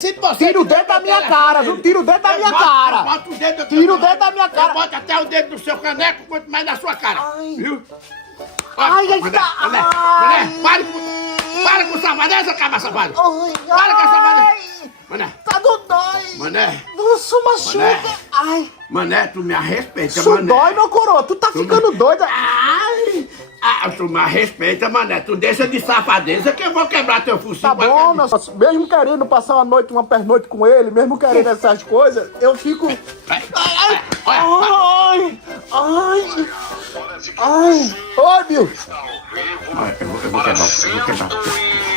Se você Tira o dedo da minha cara, viu? Tira o dedo da minha cara. Bota o dedo Tira o dedo da minha cara. Bota até o dedo no seu caneco, quanto mais na sua cara. Ai. Viu? Ai, aí Mané, tá. Mané, Ai. Mané, para com safadeza, cabra safado. Ai, Para com essa ai. mané. Mané, Tá do dói. Mané, Nossa, machuca. Mané. Ai. Mané, tu me respeita, Isso Mané. dói, meu coroa. Tu tá ficando doida. Ai, tu me respeita, Mané. Tu deixa de safadeza que eu vou quebrar teu focinho. Tá bom, meu sócio. Mesmo querendo passar uma noite, uma pernoite com ele, mesmo querendo essas coisas, eu fico... Ai, Ai, olha, ai, ai. Oi, Bill. eu vou quebrar.